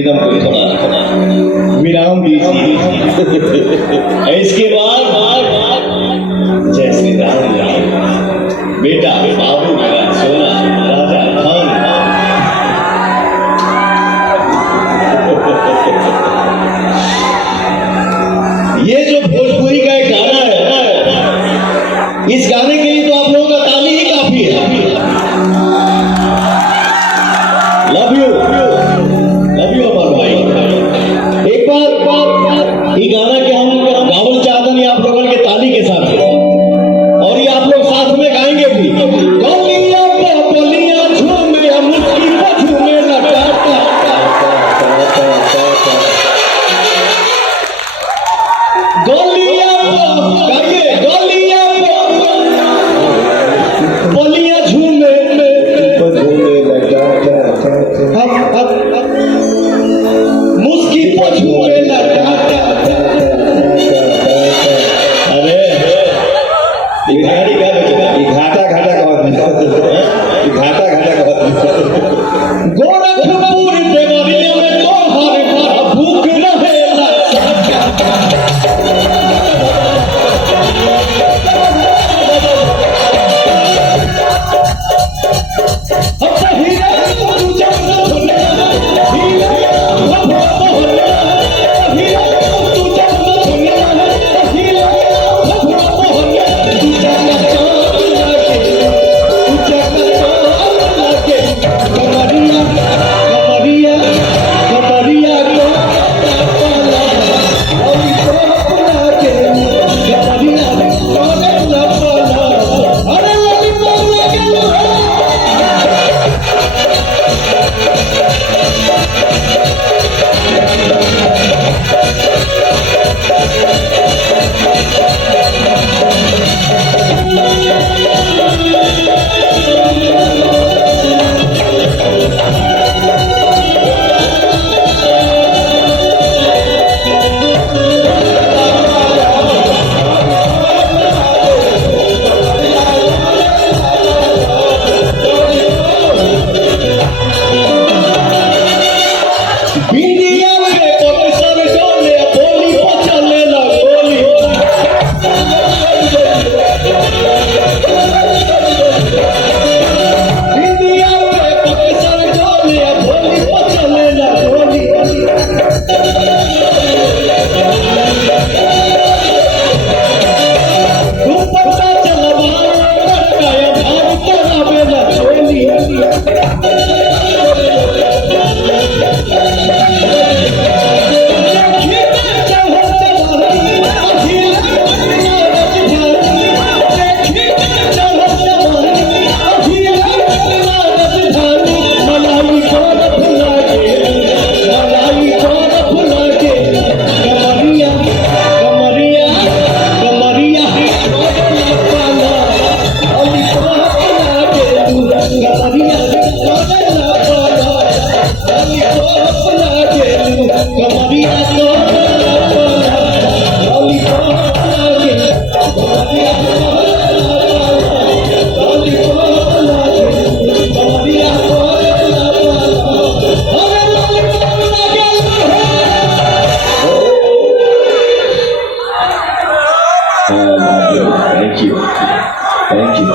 रिदम को थोड़ा विराम दीजिए। इसके बाद जय श्री राम राम बेटा बाबू मेरा सोना राजा खान। ये जो भोजपुरी का एक गाना है, इस गाने के लिए तो आप लोगों का ताली ही काफी है। लव यू अमर भाई। एक बार ये गाना के हम गावल चाहते नहीं आप लोगों के ताली के साथ, और ये आप लोग साथ में गाएंगे भी। गोलियां बोलियां झूमे मुट्ठी को झूमे लगाता, गोलियां गाइए, गोलियां बोलियां झूमे मुस्की को झूमे लगाता। अरे घाटा गोरखपुर देवरिया में तो हर भूख रहेला। Thank you.